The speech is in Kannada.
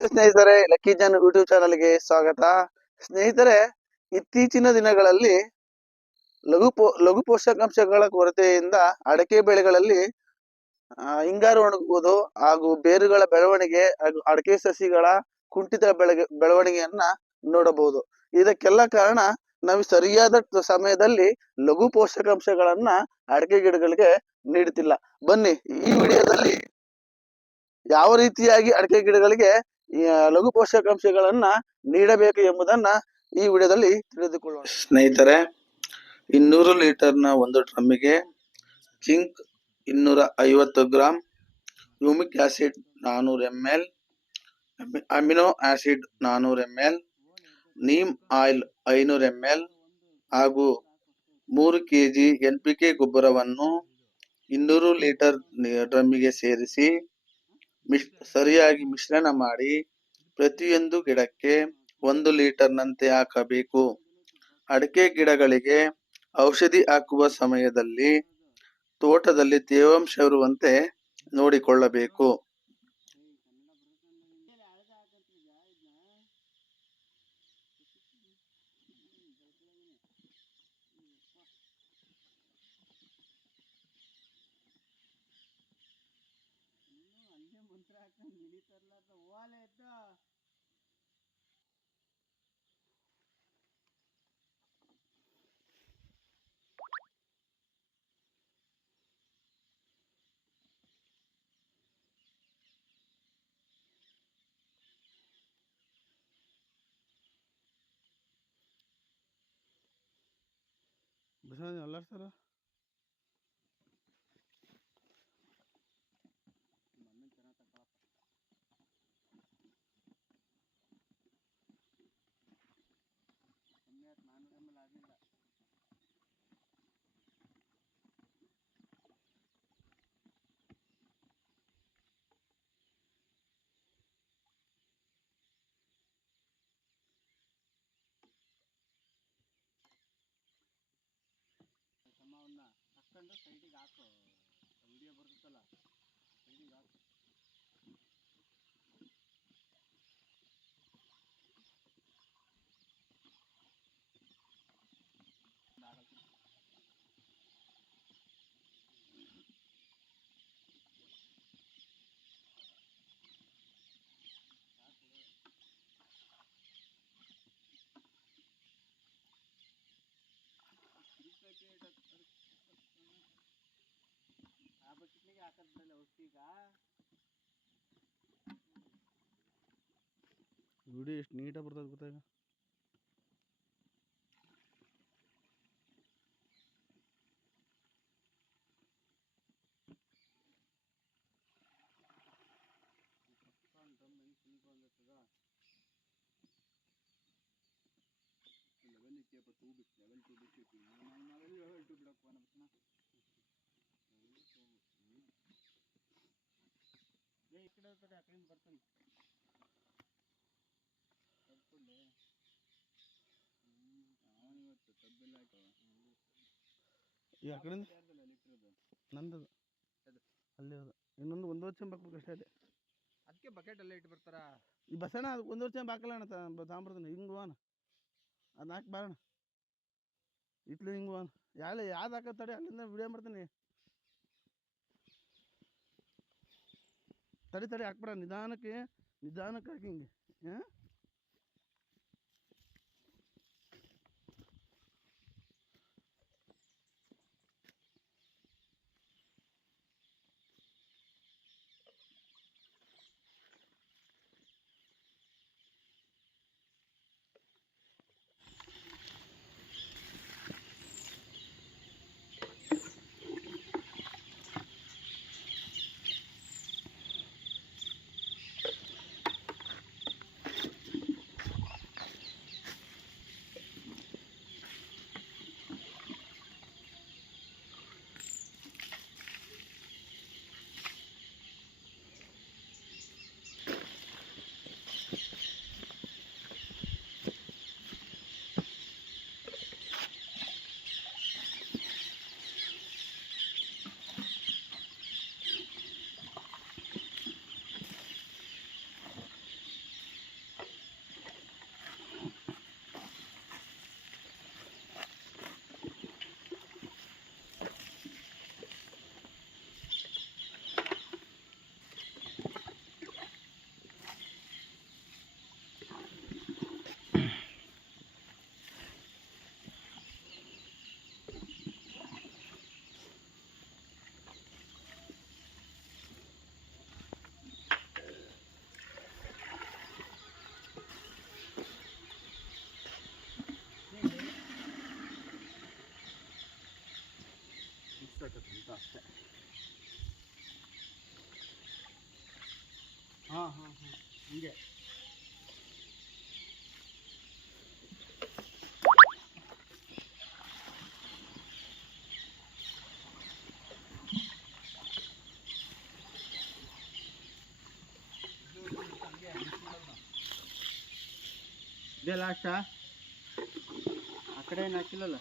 ಸ್ನೇಹಿತರೆ, ಲಕ್ಕಿ ಜನ್ ಯೂಟ್ಯೂಬ್ ಚಾನಲ್ಗೆ ಸ್ವಾಗತ. ಸ್ನೇಹಿತರೆ, ಇತ್ತೀಚಿನ ದಿನಗಳಲ್ಲಿ ಲಘು ಪೋ, ಲಘು ಪೋಷಕಾಂಶಗಳ ಕೊರತೆಯಿಂದ ಅಡಕೆ ಬೆಳೆಗಳಲ್ಲಿ ಹಿಂಗಾರು ಒಣಗುವುದು ಹಾಗೂ ಬೇರುಗಳ ಬೆಳವಣಿಗೆ ಹಾಗೂ ಅಡಕೆ ಸಸಿಗಳ ಕುಂಠಿತ ಬೆಳವಣಿಗೆಯನ್ನ ನೋಡಬಹುದು. ಇದಕ್ಕೆಲ್ಲ ಕಾರಣ ನಾವು ಸರಿಯಾದ ಸಮಯದಲ್ಲಿ ಲಘು ಪೋಷಕಾಂಶಗಳನ್ನ ಅಡಕೆ ಗಿಡಗಳಿಗೆ ನೀಡುತ್ತಿಲ್ಲ. ಬನ್ನಿ, ಈ ವಿಡಿಯೋದಲ್ಲಿ ಯಾವ ರೀತಿಯಾಗಿ ಅಡಕೆ ಗಿಡಗಳಿಗೆ ಲಘು ಪೋಷಕಾಂಶಗಳನ್ನ ನೀಡಬೇಕು ಎಂಬುದನ್ನ ಈ ವಿಡಿಯೋದಲ್ಲಿ ತಿಳಿದುಕೊಳ್ಳೋಣ. ಸ್ನೇಹಿತರೆ, ಇನ್ನೂರು ಲೀಟರ್ನ ಒಂದು ಡ್ರಮ್ಮಿಗೆ ಜಿಂಕ್ ಇನ್ನೂರ ಐವತ್ತು ಗ್ರಾಂ ಯೂಮಿಕ್ ಆಸಿಡ್ ನಾನೂರು ಎಂ ಎಲ್, ಅಮಿನೋ ಆಸಿಡ್ ನಾನೂರು ಎಂ ಎಲ್, ನೀಮ್ ಆಯಿಲ್ ಐನೂರು ಎಂ ಎಲ್ ಹಾಗೂ ಮೂರು K G N P K ಗೊಬ್ಬರವನ್ನು ಇನ್ನೂರು ಲೀಟರ್ ನೀ- ಡ್ರಮ್ಮಿಗೆ ಸೇರಿಸಿ ಮಿಶ್, ಸರಿಯಾಗಿ ಮಿಶ್ರಣ ಮಾಡಿ ಪ್ರತಿಯೊಂದು ಗಿಡಕ್ಕೆ ಒಂದು ಲೀಟರ್ನಂತೆ ಹಾಕಬೇಕು. ಅಡಕೆ ಗಿಡಗಳಿಗೆ ಔಷಧಿ ಹಾಕುವ ಸಮಯದಲ್ಲಿ ತೋಟದಲ್ಲಿ ತೇವಾಂಶ ಇರುವಂತೆ ನೋಡಿಕೊಳ್ಳಬೇಕು. ಅಲ್ಲ ಸರ್ ಸಮವನ್ನ ವಿಡಿಯೋ ಬಕೆಟ್ನಿಗೆ ಹಾಕದ್ ಬಿಡಲ್ಲ ಔಷಧಿ ಈಗ ವಿಡಿಯೋ ಎಷ್ಟು ನೀಟಾಗಿ ಬರ್ತದೆ ಗೊತ್ತಾಗ ಡ್ರಮ್ ಹೆಂಗ್ ಫುಲ್ ಬಂದಿರ್ತದ ಲೆವೆಲ್ ಇಟ್ಟಿಯಪ್ಪ ಟೂ ಬಿಟ್ಟು ಲೆವೆಲ್ ಟೂ ಬಿಟ್ಟು ನಾವೆಲ್ಲಿ ಲೆವೆಲ್ ಟೂ ಬಿಡಪ್ಪ ನಮ್ಮ ಹೋಗ್ತಾರೆ ಆ ಕಡೆಯಿಂದ ಬರ್ತಾನೆ. ತಪ್ಪಿಲ್ಲ ಅವನಿವತ್ತು ತಬ್ಬೆಲ್ಲ ಹಾಕವ ಈ ಆ ಕಡೆಯಿಂದ? ಯಾರ್ದಲ್ಲ ಲಿಟ್ರದು ನಂದು ಅಲ್ಲಿ ಅದು. ಇನ್ನೊಂದು ಒಂದು ವರ್ಷ ಹಾಕ್ಬೇಕು ಅಷ್ಟೇ ಅದೇ. ಅದಕ್ಕೆ ಬಕೆಟ್ ಎಲ್ಲ ಇಟ್ಟು ಬರ್ತಾರ? ಈ ಬಸಣ್ಣ ಅದು ಒಂದು ವರ್ಷ ಹಾಕಲ್ಲ ಅಣ್ಣ ತಾಂಬರ್ತಾನೆ ಹಿಂಗೆ ಹಾಕಿ ಬಾರಣ ಇಟ್ಲು ಹಿಂಗೆ ಹೋಗೋಣ. ಯಾಳೆ ಯಾವ್ದು ಹಾಕತ್ತಡಿ ಅಲ್ಲಿಂದ ವಿಡಿಯೋ ಮಾಡ್ತೀನಿ. ತಡಿ ತಡಿ ಹಾಕ್ಬೇಡ ನಿಧಾನಕ್ಕೆ ನಿಧಾನಕ್ಕೆ ಹಾಕಿ ಹಿಂಗೆ ಹಾಂ? ಅಷ್ಟೆ ಹಾಂ ಹಾಂ ಹಾಂ. ಹೀಗೆ. ಇದೇ ಲಾಸ್ಟಾ ಆ ಕಡೆ ಏನು ಹಾಕಿಲ್ಲಲ್ಲ?